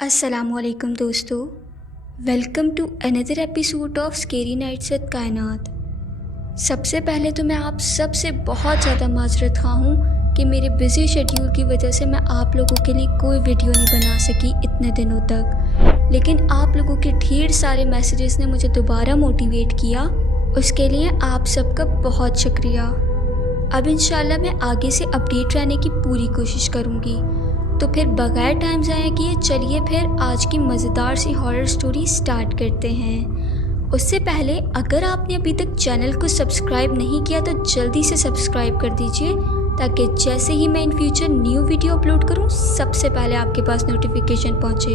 अस्सलामुअलैकुम दोस्तों, welcome to another episode of Scary Nights with Kainat. सबसे पहले तो मैं आप सब से बहुत ज़्यादा माजरत खा हूँ कि मेरे बिज़ी शेड्यूल की वजह से मैं आप लोगों के लिए कोई वीडियो नहीं बना सकी इतने दिनों तक, लेकिन आप लोगों के ढेर सारे मैसेजेस ने मुझे दोबारा मोटिवेट किया। उसके लिए आप सबका बहुत शुक्रिया। अब इंशाल्लाह मैं आगे से अपडेट रहने की पूरी कोशिश करूँगी। तो फिर बगैर टाइम ज़ाया किए चलिए फिर आज की मज़ेदार सी हॉरर स्टोरी स्टार्ट करते हैं। उससे पहले अगर आपने अभी तक चैनल को सब्सक्राइब नहीं किया तो जल्दी से सब्सक्राइब कर दीजिए, ताकि जैसे ही मैं in future new video upload करूं सबसे पहले आपके पास नोटिफिकेशन पहुंचे।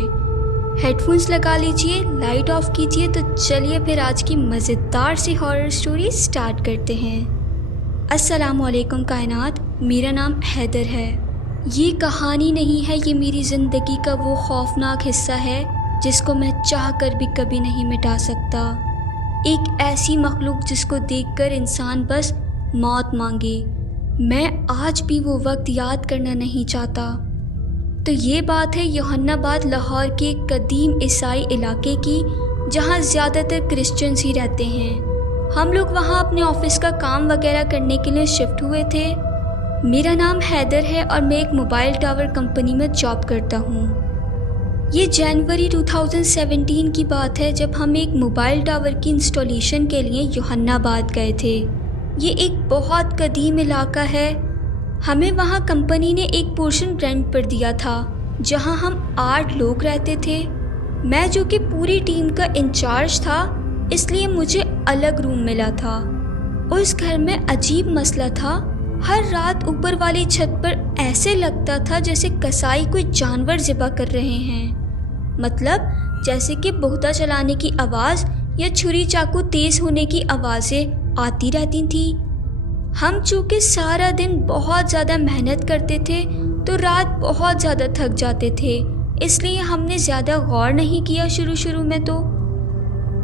हेडफोन्स लगा लीजिए, लाइट ऑफ कीजिए, तो चलिए फिर आज की मज़ेदार सी हॉरर स्टोरी स्टार्ट करते हैं। अस्सलामुअलैकुम कायनात, मेरा नाम हैदर है। ये कहानी नहीं है, ये मेरी ज़िंदगी का वो खौफनाक हिस्सा है जिसको मैं चाह कर भी कभी नहीं मिटा सकता। एक ऐसी मखलूक जिसको देखकर इंसान बस मौत मांगे। मैं आज भी वो वक्त याद करना नहीं चाहता। तो ये बात है यूहन्नाबाद लाहौर के एक कदीम ईसाई इलाके की, जहाँ ज़्यादातर क्रिश्चियंस ही रहते हैं। हम लोग वहाँ अपने ऑफिस का काम वगैरह करने के लिए शिफ्ट हुए थे। मेरा नाम हैदर है और मैं एक मोबाइल टावर कंपनी में जॉब करता हूँ। ये जनवरी 2017 की बात है जब हम एक मोबाइल टावर की इंस्टॉलेशन के लिए यूहन्नाबाद गए थे। ये एक बहुत कदीम इलाका है। हमें वहाँ कंपनी ने एक पोर्शन रेंट पर दिया था, जहाँ हम 8 लोग रहते थे। मैं जो कि पूरी टीम का इंचार्ज था, इसलिए मुझे अलग रूम मिला था। उस घर में अजीब मसला था। हर रात ऊपर वाली छत पर ऐसे लगता था जैसे कसाई कोई जानवर ज़िबा कर रहे हैं। मतलब जैसे कि बोहता चलाने की आवाज़ या छुरी चाकू तेज़ होने की आवाज़ें आती रहती थी। हम चूँकि सारा दिन बहुत ज़्यादा मेहनत करते थे तो रात बहुत ज़्यादा थक जाते थे, इसलिए हमने ज़्यादा गौर नहीं किया शुरू में तो।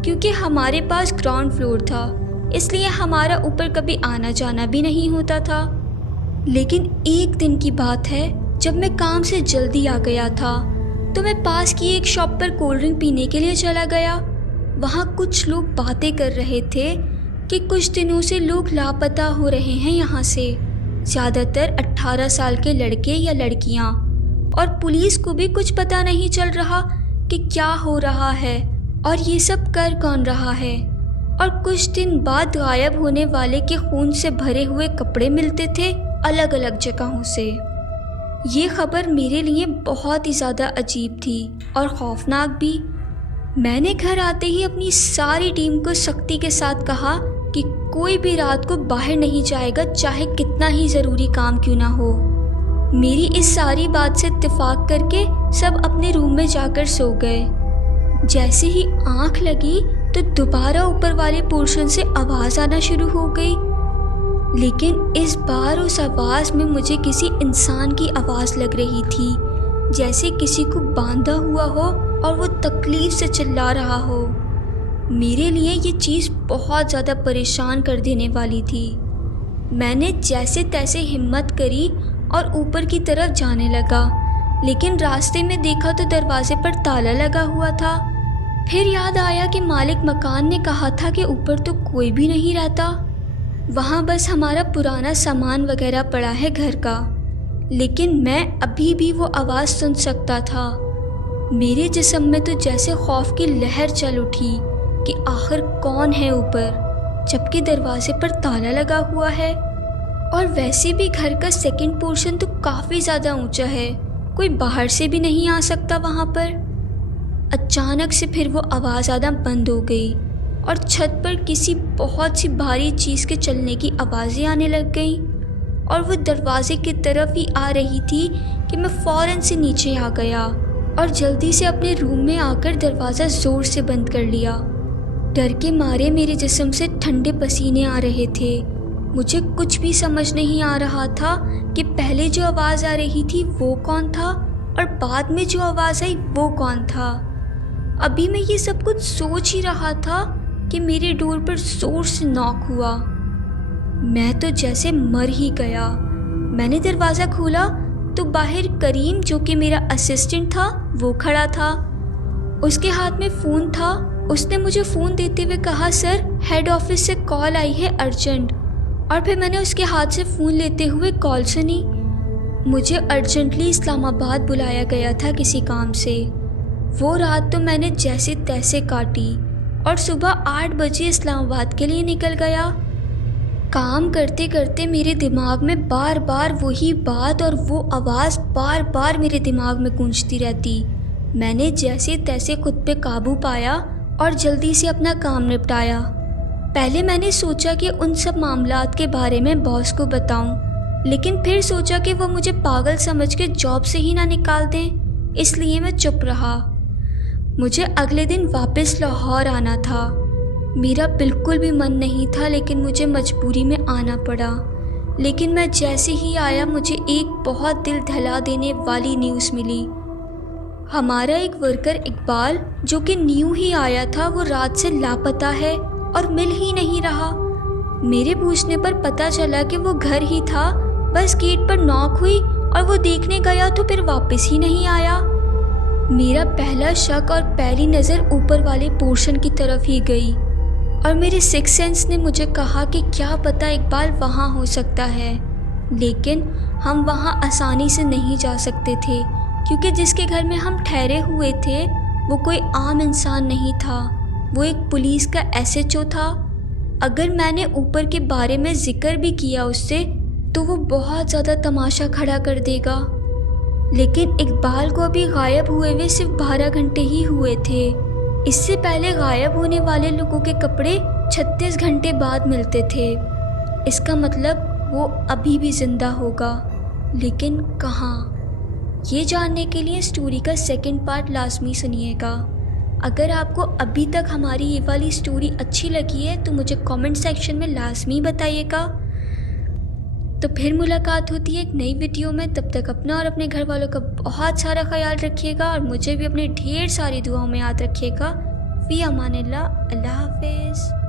क्योंकि हमारे पास ग्राउंड फ्लोर था, इसलिए हमारा ऊपर कभी आना जाना भी नहीं होता था। लेकिन एक दिन की बात है जब मैं काम से जल्दी आ गया था, तो मैं पास की एक शॉप पर कोल्ड ड्रिंक पीने के लिए चला गया। वहाँ कुछ लोग बातें कर रहे थे कि कुछ दिनों से लोग लापता हो रहे हैं यहाँ से, ज़्यादातर 18 साल के लड़के या लड़कियाँ, और पुलिस को भी कुछ पता नहीं चल रहा कि क्या हो रहा है और ये सब कर कौन रहा है। और कुछ दिन बाद गायब होने वाले के खून से भरे हुए कपड़े मिलते थे अलग अलग जगहों से। ये खबर मेरे लिए बहुत ही ज़्यादा अजीब थी और खौफनाक भी। मैंने घर आते ही अपनी सारी टीम को सख्ती के साथ कहा कि कोई भी रात को बाहर नहीं जाएगा, चाहे कितना ही ज़रूरी काम क्यों ना हो। मेरी इस सारी बात से इत्तेफाक करके सब अपने रूम में जाकर सो गए। जैसे ही आँख लगी तो दोबारा ऊपर वाले पोर्शन से आवाज़ आना शुरू हो गई, लेकिन इस बार उस आवाज़ में मुझे किसी इंसान की आवाज़ लग रही थी, जैसे किसी को बांधा हुआ हो और वो तकलीफ़ से चिल्ला रहा हो। मेरे लिए ये चीज़ बहुत ज़्यादा परेशान कर देने वाली थी। मैंने जैसे तैसे हिम्मत करी और ऊपर की तरफ जाने लगा, लेकिन रास्ते में देखा तो दरवाजे पर ताला लगा हुआ था। फिर याद आया कि मालिक मकान ने कहा था कि ऊपर तो कोई भी नहीं रहता, वहाँ बस हमारा पुराना सामान वगैरह पड़ा है घर का। लेकिन मैं अभी भी वो आवाज़ सुन सकता था। मेरे जिस्म में तो जैसे खौफ की लहर चल उठी कि आखिर कौन है ऊपर, जबकि दरवाजे पर ताला लगा हुआ है। और वैसे भी घर का सेकंड पोर्शन तो काफ़ी ज़्यादा ऊंचा है, कोई बाहर से भी नहीं आ सकता वहाँ पर। अचानक से फिर वो आवाज़ आना बंद हो गई और छत पर किसी बहुत सी भारी चीज़ के चलने की आवाज़ें आने लग गई, और वो दरवाजे की तरफ ही आ रही थी कि मैं फ़ौरन से नीचे आ गया और जल्दी से अपने रूम में आकर दरवाज़ा ज़ोर से बंद कर लिया। डर के मारे मेरे जिस्म से ठंडे पसीने आ रहे थे। मुझे कुछ भी समझ नहीं आ रहा था कि पहले जो आवाज़ आ रही थी वो कौन था और बाद में जो आवाज़ आई वो कौन था। अभी मैं ये सब कुछ सोच ही रहा था कि मेरे डोर पर जोर से नॉक हुआ। मैं तो जैसे मर ही गया। मैंने दरवाज़ा खोला तो बाहर करीम जो कि मेरा असिस्टेंट था वो खड़ा था। उसके हाथ में फ़ोन था। उसने मुझे फ़ोन देते हुए कहा, सर हेड ऑफिस से कॉल आई है अर्जेंट। और फिर मैंने उसके हाथ से फ़ोन लेते हुए कॉल सुनी। मुझे अर्जेंटली इस्लामाबाद बुलाया गया था किसी काम से। वो रात तो मैंने जैसे तैसे काटी और सुबह 8 बजे इस्लामाबाद के लिए निकल गया। काम करते करते मेरे दिमाग में बार बार वही बात और वो आवाज़ बार बार मेरे दिमाग में गूंजती रहती। मैंने जैसे तैसे खुद पे काबू पाया और जल्दी से अपना काम निपटाया। पहले मैंने सोचा कि उन सब मामलात के बारे में बॉस को बताऊं, लेकिन फिर सोचा कि वो मुझे पागल समझ के जॉब से ही ना निकाल दें, इसलिए मैं चुप रहा। मुझे अगले दिन वापस लाहौर आना था। मेरा बिल्कुल भी मन नहीं था, लेकिन मुझे मजबूरी में आना पड़ा। लेकिन मैं जैसे ही आया मुझे एक बहुत दिल दहला देने वाली न्यूज़ मिली। हमारा एक वर्कर इकबाल जो कि न्यू ही आया था, वो रात से लापता है और मिल ही नहीं रहा। मेरे पूछने पर पता चला कि वो घर ही था, बस गेट पर नॉक हुई और वो देखने गया तो फिर वापस ही नहीं आया। मेरा पहला शक और पहली नज़र ऊपर वाले पोर्शन की तरफ ही गई और मेरे सिक्स सेंस ने मुझे कहा कि क्या पता इकबाल वहाँ हो सकता है। लेकिन हम वहाँ आसानी से नहीं जा सकते थे, क्योंकि जिसके घर में हम ठहरे हुए थे वो कोई आम इंसान नहीं था, वो एक पुलिस का एसएचओ था। अगर मैंने ऊपर के बारे में जिक्र भी किया उससे तो वो बहुत ज़्यादा तमाशा खड़ा कर देगा। लेकिन इकबाल को अभी गायब हुए सिर्फ 12 घंटे ही हुए थे। इससे पहले गायब होने वाले लोगों के कपड़े 36 घंटे बाद मिलते थे। इसका मतलब वो अभी भी ज़िंदा होगा, लेकिन कहाँ? ये जानने के लिए स्टोरी का सेकंड पार्ट लाजमी सुनिएगा। अगर आपको अभी तक हमारी ये वाली स्टोरी अच्छी लगी है तो मुझे कमेंट सेक्शन में लाजमी बताइएगा। तो फिर मुलाकात होती है एक नई वीडियो में। तब तक अपना और अपने घर वालों का बहुत सारा ख्याल रखिएगा और मुझे भी अपने ढेर सारी दुआओं में याद रखिएगा। फ़ी अमानिल्लाह। अल्लाह हाफ़िज़।